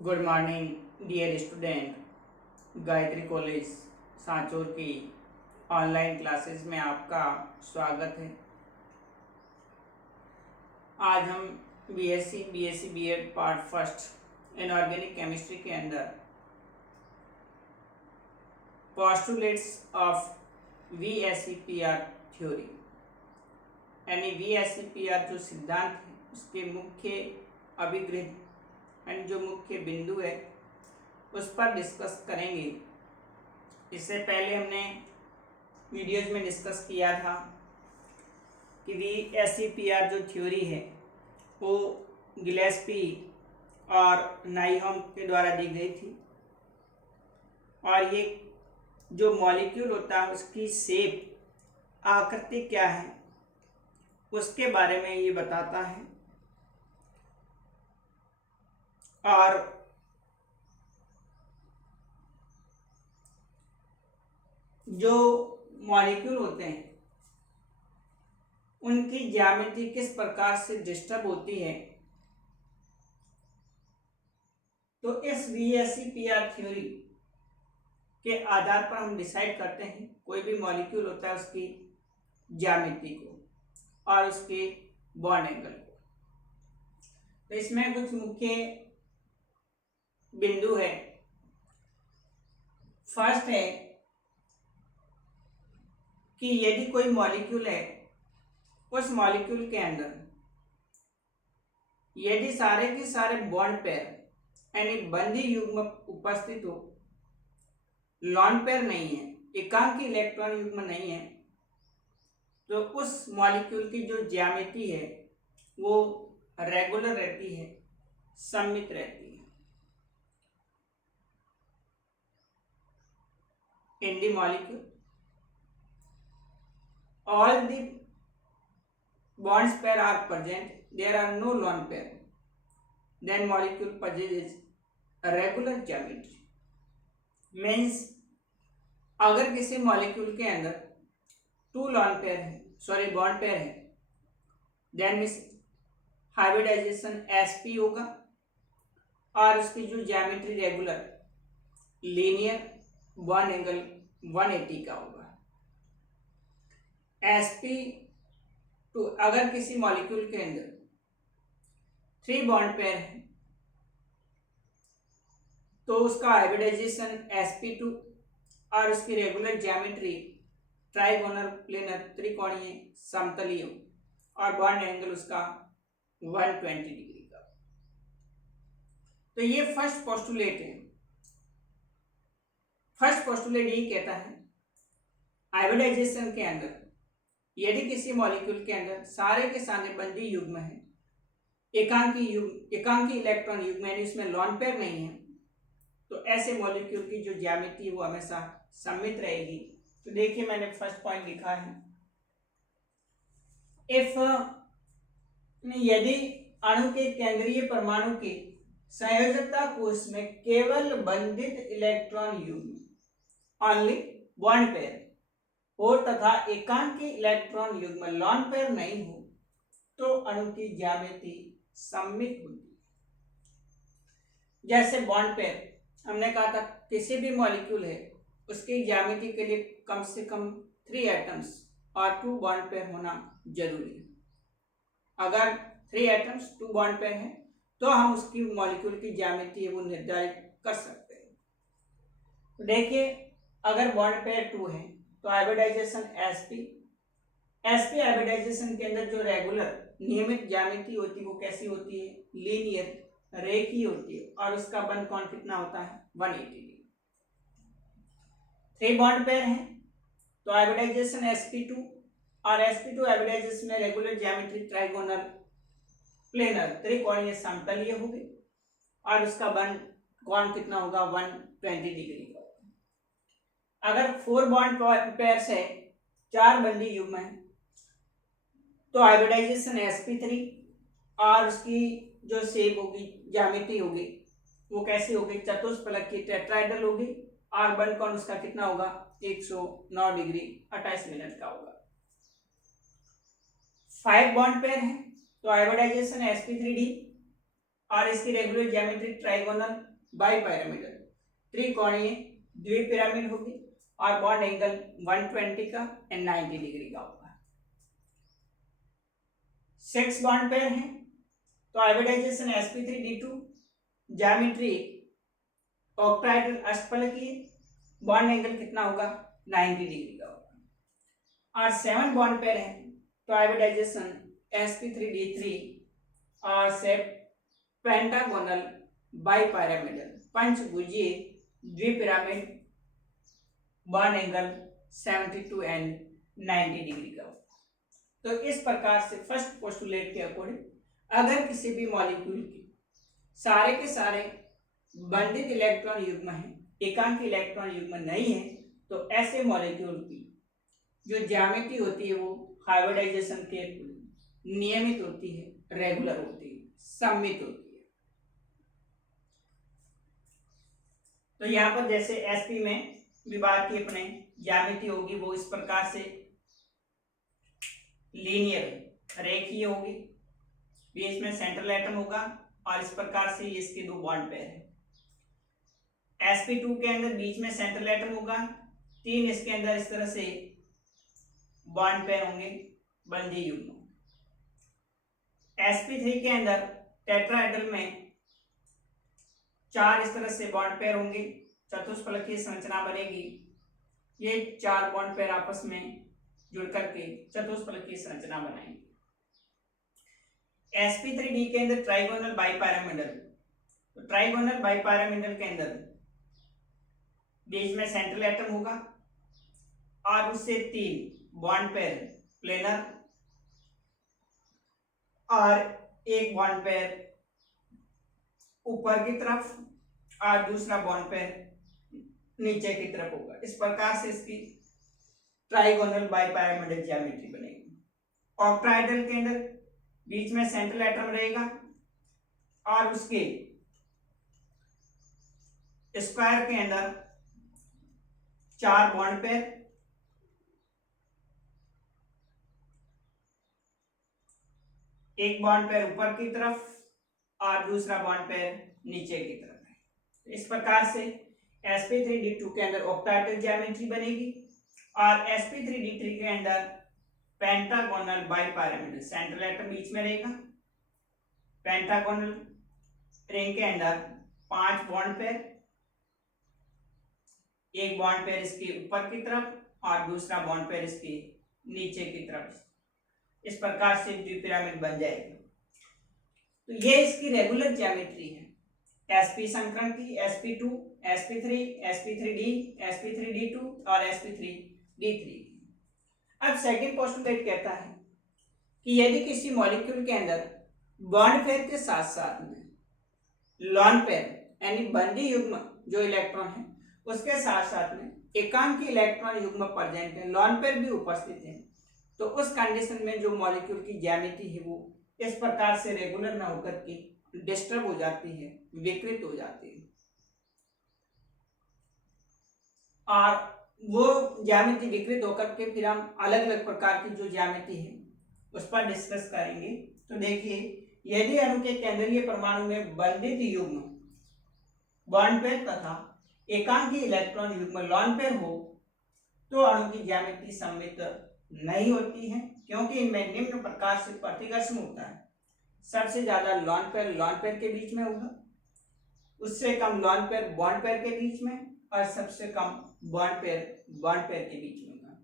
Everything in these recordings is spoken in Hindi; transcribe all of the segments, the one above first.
Good morning dear student. Gayatri college Sanchore की ऑनलाइन क्लासेस में आपका स्वागत है। आज हम BSc BEd part first inorganic chemistry के अंदर पोस्टुलेट्स ऑफ वीएसईपीआर थ्योरी यानी वीएसईपीआर जो सिद्धांत है उसके मुख्य अभिग्रह एंड जो मुख्य बिंदु है उस पर डिस्कस करेंगे। इससे पहले हमने वीडियोज में डिस्कस किया था कि वीएसईपीआर जो थ्योरी है वो गिलेस्पी और नाइहम के द्वारा दी गई थी और ये जो मॉलिक्यूल होता है उसकी शेप आकृति क्या है उसके बारे में ये बताता है। और जो मॉलिक्यूल होते हैं उनकी ज्यामिति किस प्रकार से डिस्टर्ब होती है, तो इस वीएसईपीआर थ्योरी के आधार पर हम डिसाइड करते हैं कोई भी मॉलिक्यूल होता है उसकी ज्यामिति को और उसके बॉन्ड एंगल को। तो इसमें कुछ मुख्य बिंदु है। फर्स्ट है कि यदि कोई मॉलिक्यूल है उस मॉलिक्यूल के अंदर यदि सारे के सारे बॉन्ड पेयर यानी बंधी युग्म उपस्थित हो, लॉन पेयर नहीं है, एकांकी इलेक्ट्रॉन युग्म नहीं है, तो उस मॉलिक्यूल की जो ज्यामिति है वो रेगुलर रहती है, सममित रहती है। In the molecule, all the bonds pair are present, there are no lone pair, then molecule possesses a regular geometry. Means अगर किसी मॉलिक्यूल के अंदर टू लॉन पेयर है बॉन्ड पेयर है, देन मीन्स हाइब्रिडाइजेशन sp होगा और उसकी जो geometry regular linear one angle 180 का होगा। sp2 अगर किसी मॉलिक्यूल के अंदर 3 बॉन्ड पेयर है तो उसका हाइब्रिडाइजेशन sp2 और उसकी रेगुलर ज्यामिट्री ट्राइगोनल प्लेनर त्रिकोणीय समतलीय और बॉन्ड एंगल उसका 120 डिग्री का। तो ये फर्स्ट पोस्टुलेट है। फर्स्ट पोस्टुलेट यही कहता है हाइब्रिडाइजेशन के अंदर यदि किसी मॉलिक्यूल के अंदर सारे के सारे बंधी युग्म है, एकांकी इलेक्ट्रॉन युग्म यानी उसमें लॉन पेयर नहीं है, तो ऐसे मॉलिक्यूल की जो ज्यामिति है वो हमेशा सममित रहेगी। तो देखिए मैंने फर्स्ट पॉइंट लिखा है, इफ यदि अणु के केंद्रीय परमाणु के संयोजकता कोष में केवल बंधित इलेक्ट्रॉन युग्म ओनली बॉन्ड पेयर हो तथा एकांकी इलेक्ट्रॉन युग्म लॉन पेयर नहीं हो तो अणु की ज्यामिति सममित होती है। जैसे बॉन्ड पेयर हमने कहा था किसी भी मॉलिक्यूल है उसकी ज्यामिति के लिए कम से कम 3 एटम्स और 2 बॉन्ड पेयर होना जरूरी है। अगर 3 एटम्स 2 बॉन्ड पेयर है तो हम उसकी मॉलिक्यूल की ज्यामिति है वो निर्धारित कर सकते हैं। तो देखिए अगर बॉन्ड पेयर 2 है तो हाइब्रिडाइजेशन sp हाइब्रिडाइजेशन के अंदर जो रेगुलर नियमित ज्यामिति होती है वो कैसी होती है, लीनियर रेखीय होती है और उसका बंध कोण कितना होता है 180 डिग्री। 3 बॉन्ड पेयर है तो हाइब्रिडाइजेशन sp2 और sp2 हाइब्रिडाइजेशन में रेगुलर ज्यामिति ट्राइगोनल प्लेनर त्रिकोणीय समतलीय होगी और उसका बंध कोण कितना होगा 120 डिग्री का। अगर 4 बॉन्ड पेयर्स है, 4 बंधी युग्म है, तो हाइब्रिडाइजेशन sp3 और उसकी जो शेप होगी ज्यामिति होगी वो कैसी होगी, चतुष्फलक की टेट्राहेड्रल होगी और बंध कोण उसका कितना होगा 109 डिग्री 28 मिनट का होगा। 5 बॉन्ड पेयर है तो हाइब्रिडाइजेशन sp3d और इसकी regular geometric trigonal by pyramidal, त्रिकोणीय द्विपिरामिड होगी और बॉन्ड एंगल 120 का एंड 90 डिग्री का होगा। 6 बॉन्ड पेयर हैं तो हाइब्रिडाइजेशन sp3d2, ज्यामिति ऑक्टाहेड्रल अष्टफलकीय, बॉन्ड एंगल कितना होगा 90 डिग्री का होगा। और 7 बॉन्ड पेयर हैं तो हाइब्रिडाइजेशन sp3d3 और से पेंटागोनल बाइपिरामिडल पंचभुजीय द्विपिरामिड, बॉन्ड एंगल 72 एंड 90 डिग्री का होगा। तो इस प्रकार से फर्स्ट पोस्टुलेट के अकॉर्डिंग अगर किसी भी मॉलिक्यूल के सारे के सारे बंधित इलेक्ट्रॉन युग्म हैं, एकांक इलेक्ट्रॉन युग्म नहीं है, तो ऐसे मॉलिक्यूल की जो ज्यामिति होती है वो हाइब्रिडाइजेशन के नियमित होती है, रेगुलर होती है, सममित होती है। तो यहाँ पर जैसे sp में विभाग की अपने ज्यामिति होगी वो इस प्रकार से लीनियर रेखीय होगी, बीच में सेंट्रल एटम होगा और इस प्रकार से इसके 2 बॉन्ड पेयर है। sp2 के अंदर बीच में सेंट्रल एटम होगा, 3 इसके अंदर इस तरह से बॉन्ड पेयर होंगे बंधी युग्म। sp3 के अंदर टेट्राहेड्रल में 4 इस तरह से बॉन्ड पेयर होंगे, चतुष्फलकीय संरचना बनेगी। ये 4 बॉन्ड पेयर आपस में जुड़ करके चतुष्फलकीय संरचना बनाएंगे। sp3d के अंदर ट्राइगोनल बाइपिरामिडल, तो ट्राइगोनल बाइपिरामिडल के अंदर बीच में सेंट्रल एटम होगा और उससे 3 बॉन्ड पेयर प्लेनर और 1 बॉन्ड पेयर ऊपर की तरफ और दूसरा बॉन्ड पेयर नीचे की तरफ होगा। इस प्रकार से इसकी ट्राइगोनल बाइपिरामिडल ज्यामिति बनेगी। ऑक्टाहेड्रल के अंदर बीच में सेंट्रल एटम रहेगा और उसके स्क्वायर के अंदर 4 बॉन्ड पेयर, एक बॉन्ड पेयर ऊपर की तरफ और दूसरा बॉन्ड पेयर नीचे की तरफ है। इस प्रकार से sp3d2 के अंदर ऑक्टाहेड्रल ज्यामिति बनेगी और sp3d3 के अंदर पेंटागोनल बाइपिरामिडल, सेंट्रल एटम बीच में रहेगा, पेंटागोनल रिंग के अंदर 5 बॉन्ड पेयर, एक बॉन्ड पेयर इसके ऊपर की तरफ और दूसरा बॉन्ड पेयर इसके नीचे की तरफ। इस प्रकार से द्विपिरामिड बन जाएगी। तो ये इसकी रेगुलर ज्यामिति है, sp संकरण की, sp2, sp3, sp3d, sp3d2 और sp3d3। अब सेकंड पोस्टुलेट कहता है कि यदि किसी मॉलिक्यूल के अंदर बॉन्ड पेयर के साथ साथ में लॉन पेयर यानी बंधी युग्म जो इलेक्ट्रॉन है उसके साथ साथ में एकांकी इलेक्ट्रॉन युग्म प्रेजेंट है, लॉन पेयर भी उपस्थित है, तो उस कंडीशन में जो मॉलिक्यूल की ज्यामिति है वो इस प्रकार से रेगुलर ना होकर के डिस्टर्ब हो जाती है, विकृत हो जाती है। और वो ज्यामिति विकृत होकर के फिर हम अलग अलग प्रकार की जो ज्यामिति है उस पर डिस्कस करेंगे। तो देखिए, यदि अणु के केंद्रीय परमाणु में बंधित युग्म बॉन्ड पेयर तथा एकांकी इलेक्ट्रॉन युग्म लॉन पेयर हो तो अणु की ज्यामिति सममित नहीं होती है, क्योंकि इनमें निम्न प्रकार से प्रतिकर्षण होता है। सबसे ज्यादा लॉन पेयर के बीच में होगा, उससे कम लॉन पेयर बॉन्ड पेयर के बीच में और सबसे कम बॉन्ड पेयर के बीच में होगा।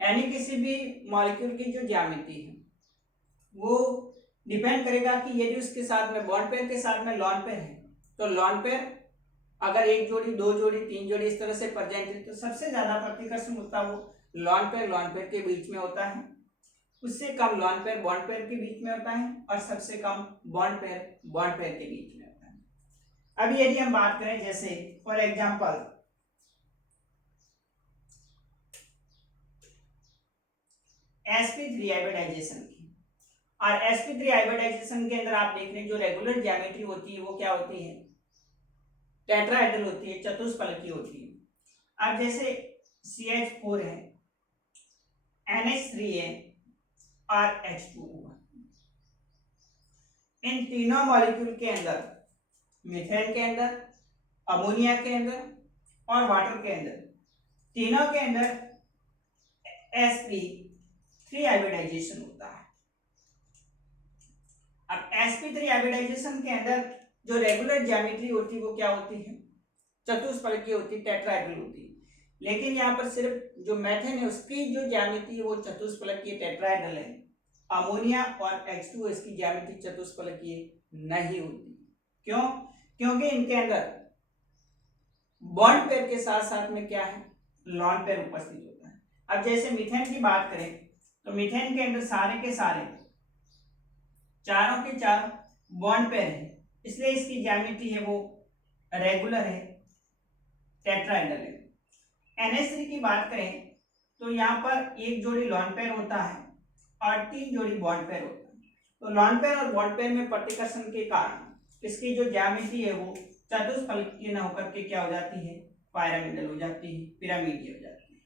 यानी किसी भी मॉलिक्यूल की जो ज्यामिति है वो डिपेंड करेगा कि यदि उसके साथ में बॉन्ड पेयर के साथ में लॉन पेयर है तो लॉन पेयर अगर 1 जोड़ी 2 जोड़ी 3 जोड़ी इस तरह से प्रेजेंट है तो सबसे ज्यादा प्रतिकर्षण होता वो लॉन पेयर के बीच में होता है, उससे कम लॉन पेयर बॉन्ड पेयर के बीच में होता है और सबसे कम बॉन्ड पेयर के बीच में होता है। अभी यदि हम बात करें जैसे फॉर एग्जांपल sp3 हाइब्रिडाइजेशन की, और sp3 हाइब्रिडाइजेशन के अंदर आप देख रहे हैं जो रेगुलर ज्योमेट्री होती है वो क्या होती है, टेट्राहेड्रल होती है, चतुष्फलकीय होती है। अब जैसे CH4 है, NH3 है और H2 हुआ, इन तीनों मॉलिक्यूल के अंदर, मीथेन के अंदर अमोनिया के अंदर और वाटर के अंदर, तीनों के अंदर sp3 हाइब्रिडाइजेशन होता है। अब sp3 हाइब्रिडाइजेशन के अंदर जो रेगुलर ज्यामिति होती है वो क्या होती है, चतुष्फलकीय होती है, टेट्राहेड्रल होती है। लेकिन यहाँ पर सिर्फ जो मेथेन है उसकी जो ज्यामिति है वो चतुष्फलकीय टेट्राहेड्रल है। अमोनिया और H2O इसकी ज्यामिति चतुष्फलकीय नहीं होती। क्यों? क्योंकि इनके अंदर बॉन्ड पेयर के साथ साथ में क्या है, लॉन पेयर उपस्थित होता है। अब जैसे मीथेन की बात करें तो मीथेन के अंदर सारे के सारे चारों के चार बॉन्ड पेयर है, इसलिए इसकी ज्यामिति है वो रेगुलर है, टेट्राहेड्रल है। NH3 की बात करें तो यहाँ पर एक जोड़ी लॉन पेयर होता है और 3 जोड़ी बॉन्ड पेयर होता है। तो लॉन पेयर और बॉन्ड पेयर में प्रतिकर्षण के कारण इसकी जो ज्यामिति है वो चतुष्फलकीय न होकर के क्या हो जाती है, पिरामिडल हो जाती है, पिरामिडीय हो जाती है।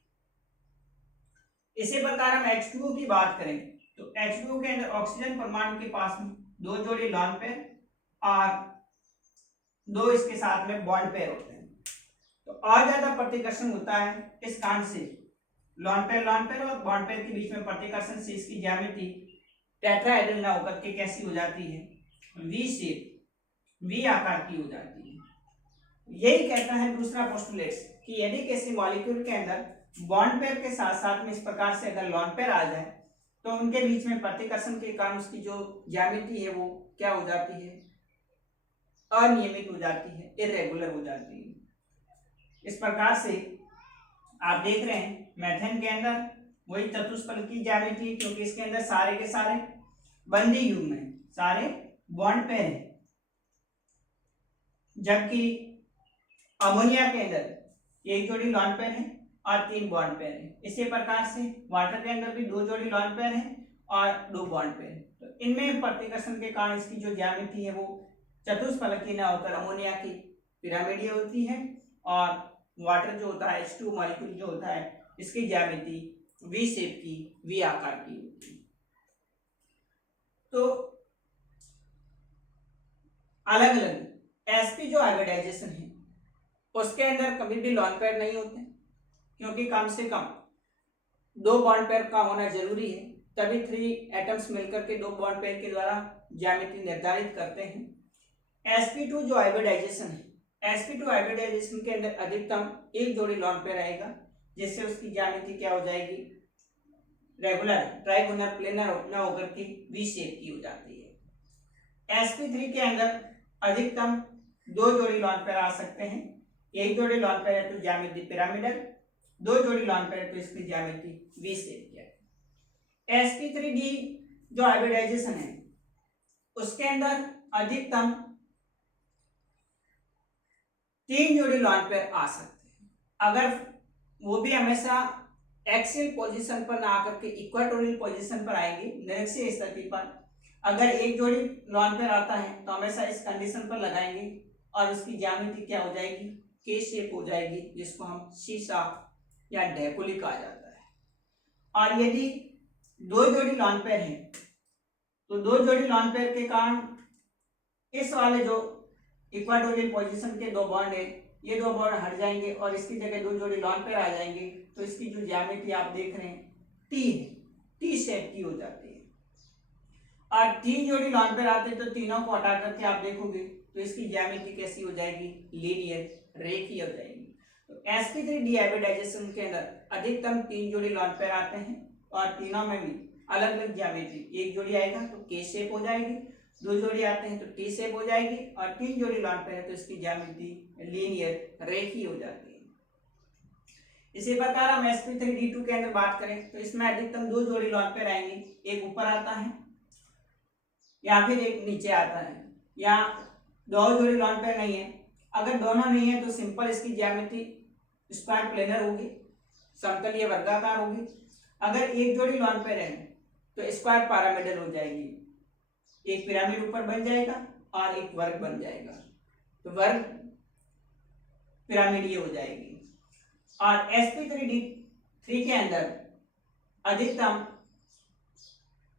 इसी प्रकार हम H2O की बात करें तो H2O के अंदर ऑक्सीजन परमाणु के पास में 2 जोड़ी लॉन पेयर और 2 इसके साथ में बॉन्ड पेयर होते हैं। तो और ज्यादा प्रतिकर्षण होता है इस कारण से लॉन पेयर और बॉन्ड पेयर के बीच में प्रतिकर्षण से इसकी ज्यामिति टेट्राहेड्रल ना होकर के कैसी हो जाती है, वी शेप, वी आकार की हो जाती है। यही कहता है दूसरा पोस्टुलेट्स कि यदि किसी मॉलिक्यूल के अंदर बॉन्ड पेयर के साथ साथ में इस प्रकार से अगर लॉन पेयर आ जाए तो उनके बीच में प्रतिकर्षण के कारण उसकी जो ज्यामिति है वो क्या हो जाती है, अनियमित हो जाती है, इरेगुलर हो जाती है। इस प्रकार से आप देख रहे हैं मेथेन के अंदर वही चतुष्फलकीय ज्यामिति, क्योंकि इसके अंदर सारे के सारे बंदी युग्म है, सारे बॉन्ड पेयर है। जबकि अमोनिया के अंदर एक जोड़ी लॉन पेयर है और 3 बॉन्ड पेयर है। इसी प्रकार से वाटर के अंदर भी 2 जोड़ी लॉन पेयर है और 2 बॉन्ड पेयर है। तो इनमें प्रतिकर्षण के कारण इसकी जो ज्यामिति है वो चतुष्फलकीय न होकर अमोनिया की पिरामिडीय होती है और वाटर जो होता है H2 मॉलिक्यूल जो होता है इसकी ज्यामिति वी शेप की, वी आकार की होती है। तो अलग अलग sp जो हाइब्रिडाइजेशन है उसके अंदर कभी भी लॉन पेयर नहीं होते, क्योंकि कम से कम 2 बॉन्ड पेयर का होना जरूरी है, तभी 3 एटम्स मिलकर के 2 बॉन्ड पेयर के द्वारा ज्यामिति निर्धारित करते हैं। sp2 जो हाइब्रिडाइजेशन है, sp2 हाइब्रिडाइजेशन के अंदर अधिकतम एक जोड़ी लॉन पेयर आएगा, जिससे उसकी ज्यामिति क्या हो जाएगी, रेगुलर ट्राइगोनल प्लेनर न होकर के वी शेप की हो जाती है। sp3 के अंदर अधिकतम 2 जोड़ी लॉन पेयर आ सकते हैं, एक जोड़ी लॉन पेयर है तो ज्यामिति पिरामिडल, 2 जोड़ी लॉन पेयर तो इसकी ज्यामिति वी शेप की है। sp3d जो हाइब्रिडाइजेशन है उसके अंदर अधिकतम 3 जोड़ी लॉन पेयर आ सकते हैं, अगर वो भी हमेशा एक्सियल पोजीशन पर ना आकर के इक्वाटोरियल पोजीशन पर आएंगे, निरक्षीय स्थिति पर। अगर एक जोड़ी लॉन पेयर आता है तो हमेशा इस कंडीशन पर लगाएंगे और उसकी ज्यामिति क्या हो जाएगी, के शेप हो जाएगी, जिसको हम शीशा या ढेकुली कहा जाता है। और यदि 2 जोड़ी लॉन पेयर है तो 2 जोड़ी लॉन पेयर के कारण इस वाले जो इक्वाटोरियल पोजीशन के 2 बॉन्ड है ये 2 बॉन्ड हट जाएंगे और इसकी जगह 2 जोड़ी लॉन पेयर आ जाएंगे, तो इसकी जो ज्यामिति आप देख रहे हैं टी शेप की हो जाती है। और 3 जोड़ी लॉन पेयर आते हैं तो तीनों को हटा करके आप देखोगे तो इसकी ज्यामिति कैसी हो जाएगी, लीनियर, रेखीय हो जाएगी। तो sp3d हाइब्रिडाइजेशन के अंदर अधिकतम 3 जोड़ी लॉन पेयर आते हैं और तीनों में भी अलग अलग ज्यामिति, एक जोड़ी आएगा तो के शेप हो जाएगी, 2 जोड़ी आते हैं तो टी शेप हो जाएगी और 3 जोड़ी लॉन पेयर है तो इसकी ज्यामिति लीनियर, रेखीय हो जाती है। इसी प्रकार हम sp3d2 के अंदर बात करें तो इसमें अधिकतम 2 जोड़ी लॉन पेयर आएंगे, एक ऊपर आता है या फिर एक नीचे आता है, या 2 जोड़ी लॉन पेयर नहीं है। अगर दोनों नहीं है तो सिंपल इसकी ज्यामिति स्क्वायर प्लेनर होगी, समतलीय वर्गाकार होगी। अगर एक जोड़ी लॉन पेयर है तो स्क्वायर पिरामिडल हो जाएगी, एक पिरामिड ऊपर बन जाएगा और एक वर्ग बन जाएगा, तो वर्ग पिरामिडीय हो जाएगी। और sp3d3 के अंदर अधिकतम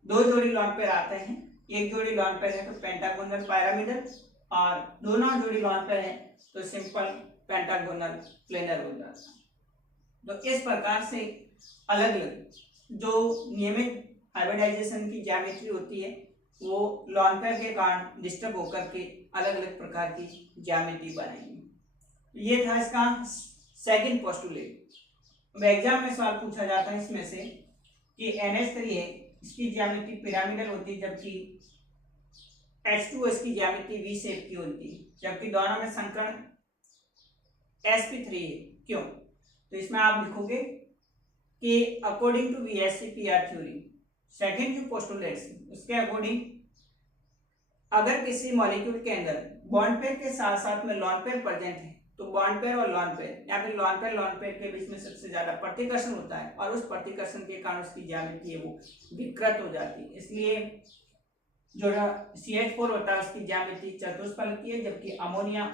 2 जोड़ी लॉन पेयर आते हैं, एक जोड़ी लॉन पेयर है तो पेंटागोनल पिरामिडल और दोनों जोड़ी लॉन पेयर है तो सिंपल पेंटागोनल प्लेनर हो जाता है। तो इस प्रकार से अलग अलग जो नियमित हाइब्रिडाइजेशन की ज्यामिति होती है वो लॉन पेयर के कारण डिस्टर्ब होकर के अलग अलग प्रकार की ज्यामिति बनाएंगे। ये था इसका सेकंड पोस्टुलेट। अब एग्जाम में सवाल पूछा जाता है इसमें से कि NH3 है, इसकी ज्यामिति पिरामिडल होती है जबकि H2O इसकी ज्यामिति V शेप की होती है, जबकि दोनों में संकरण sp3 है। क्यों? तो इसमें आप लिखोगे कि according to VSEPR theory, second जो पोस्टुलेट्स उसके अकॉर्डिंग अगर किसी मॉलिक्यूल के अंदर बॉन्ड पेयर के साथ साथ में लॉन पेयर प्रेजेंट है तो बॉन्ड पेयर और लॉन पेयर या फिर लॉन पेयर के बीच में सबसे ज्यादा प्रतिकर्षण होता है और उस प्रतिकर्षण के कारण उसकी ज्यामिति है वो विकृत हो जाती है। इसलिए जो CH4 होता है उसकी ज्यामिति चतुष्फलकीय है, जबकि अमोनिया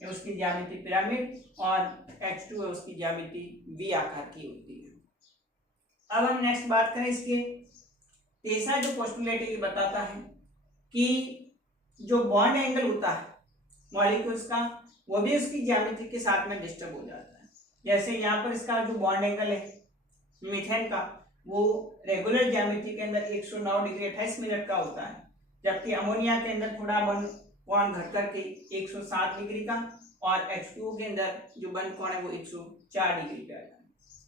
है उसकी ज्यामिति पिरामिड और H2 है उसकी ज्यामिति V आकार की होती है। अब हम नेक्स्ट बात करें इसके तीसरा जो पोस्टुलेट ये बताता है कि जो बॉन्ड एंगल होता है मॉलिक्यूल्स का वो भी उसकी ज्यामिति के साथ में डिस्टर्ब हो जाता है। जैसे यहाँ पर इसका जो बॉन्ड एंगल है मीथेन का वो रेगुलर ज्यामिति के अंदर 109 डिग्री 28 मिनट का होता है, जबकि अमोनिया के अंदर थोड़ा बंद कोण घट करके 107 डिग्री का और H2O के अंदर जो बंद कोण है वो 104 डिग्री का है।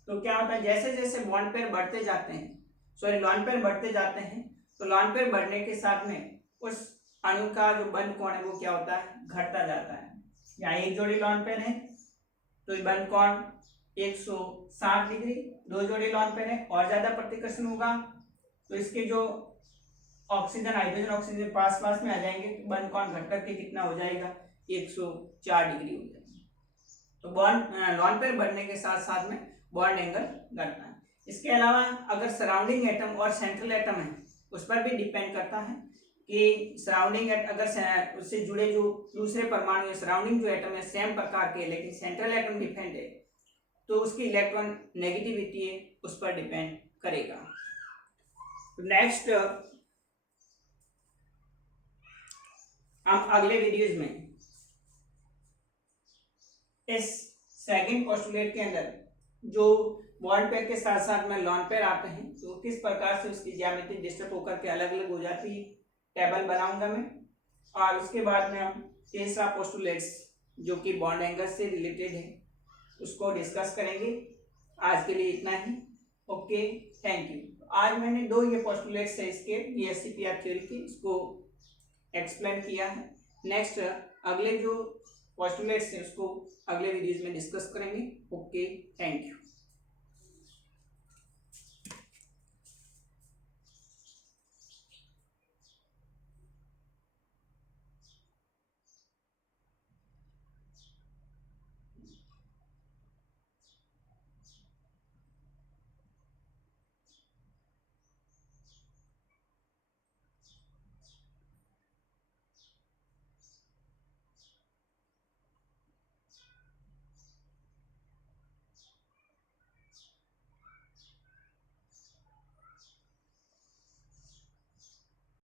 तो क्या होता है जैसे जैसे बॉन्ड पेयर बढ़ते जाते हैं लॉन पेयर बढ़ते जाते हैं तो लॉन पेयर बढ़ने के साथ में उस अणु का जो बंद कोण है वो क्या होता है घटता जाता है। यहाँ एक जोड़ी लॉन पेयर है तो बंद कोण 107 डिग्री, दो जोड़ी लॉन पेयर है और ज्यादा प्रतिकर्षण होगा तो इसके जो ऑक्सीजन हाइड्रोजन ऑक्सीजन पास पास में आ जाएंगे तो बंद कोण घट करके कितना हो जाएगा 104 डिग्री हो जाएगा। तो बॉन्ड लॉन पेयर बढ़ने के साथ साथ में बॉन्ड एंगल घटता है। इसके अलावा अगर सराउंडिंग एटम और सेंट्रल एटम है उस पर भी डिपेंड करता है कि सराउंडिंग अगर उससे जुड़े जो दूसरे परमाणु या सराउंडिंग जो एटम है सेम प्रकार के लेकिन सेंट्रल एटम डिपेंड है तो उसकी इलेक्ट्रॉन नेगेटिविटी है उस पर डिपेंड करेगा। तो नेक्स्ट हम अगले वीडियोज में इस सेकंड पोस्टुलेट के अंदर जो बॉन्ड पेयर के साथ साथ में लॉन पेयर आते हैं तो किस प्रकार से उसकी ज्यामिति डिस्टर्ब होकर के अलग अलग हो जाती है टेबल बनाऊंगा मैं, और उसके बाद में हम तीसरा पोस्टुलेट्स जो कि बॉन्ड एंगल से रिलेटेड है उसको डिस्कस करेंगे। आज के लिए इतना ही। Okay, thank you. आज मैंने दो ये पोस्टुलेट्स है इसके VSEPR थ्योरी की इसको एक्सप्लेन किया है। नेक्स्ट अगले जो पोस्टुलेट्स हैं उसको अगले वीडियोज में डिस्कस करेंगे। Okay, thank you.